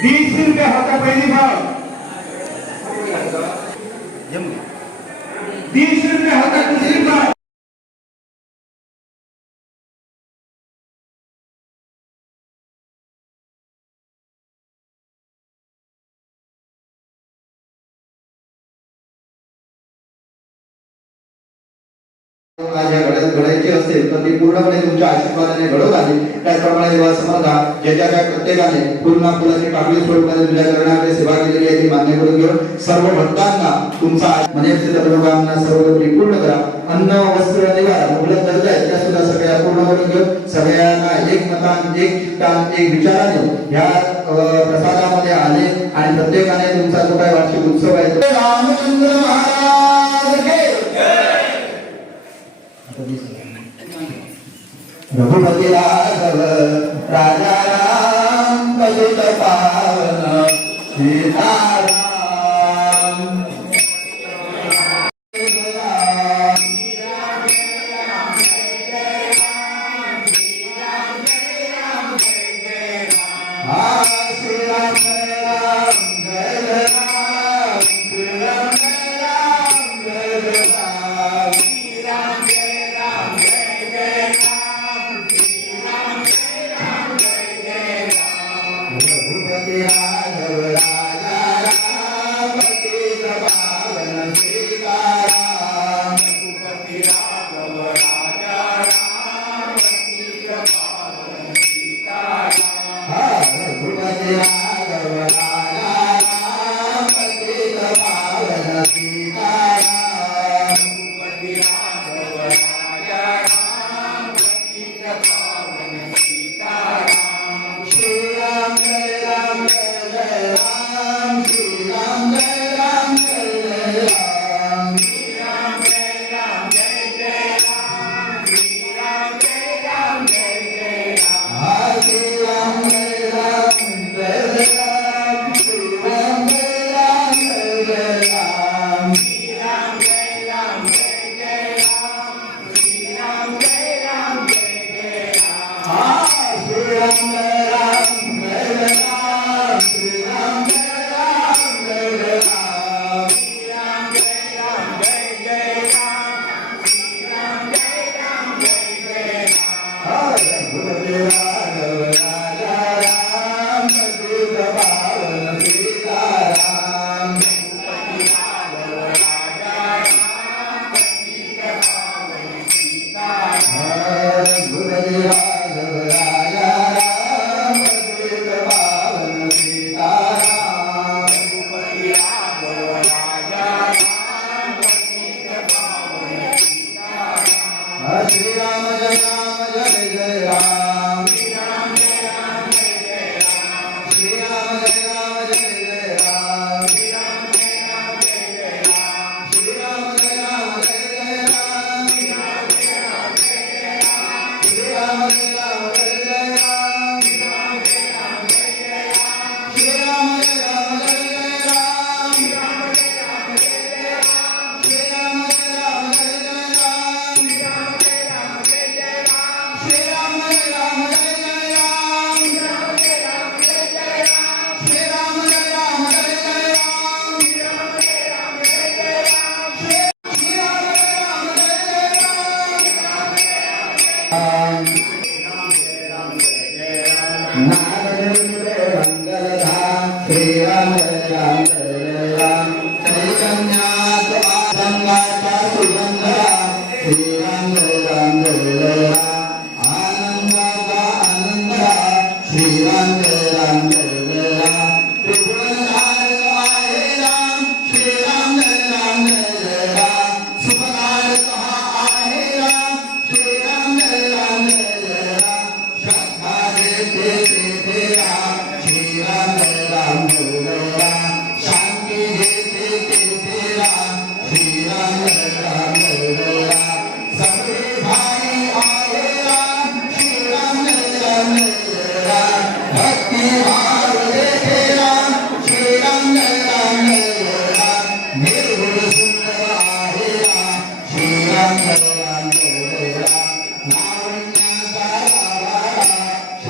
₹150 होता पहिली भाव, ₹20 होता दुसरी भाव। माझ्या घड्यात घडायची असेल तर ती पूर्णपणे तुमच्या आशीर्वादाने घडत आली। त्याचप्रमाणे देवा समजा ज्याच्या काय प्रत्येकाने पूर्ण फुलाची टाकळी स्वरूपाने तुझ्या करणारे सेवा केलेली आहे ती मान्य करून घेऊन सर्व भक्तांना तुमचा मनस्थित मनोकामना सर्व पूर्ण करा। अन्न वस्त्र निवारा मुबलक गरजा आहेत त्या सुद्धा सगळ्या पूर्ण करून घेऊन सगळ्यांना एक मतान एक चित्तान एक विचाराने ह्या प्रसादामध्ये आले आणि प्रत्येकाने तुमचा जो काय वार्षिक उत्सव आहे तो रामचंद्र महाराज के रघुपति राघव राजा राम पतित पावन Sitaram.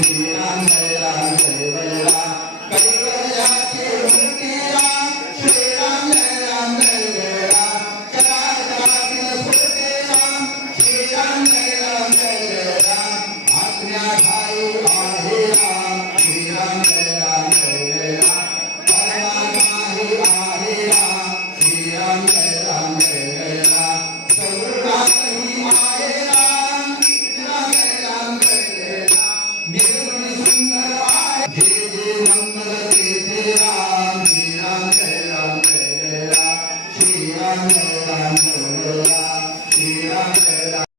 Jai Ram Jai Ram Jai Ram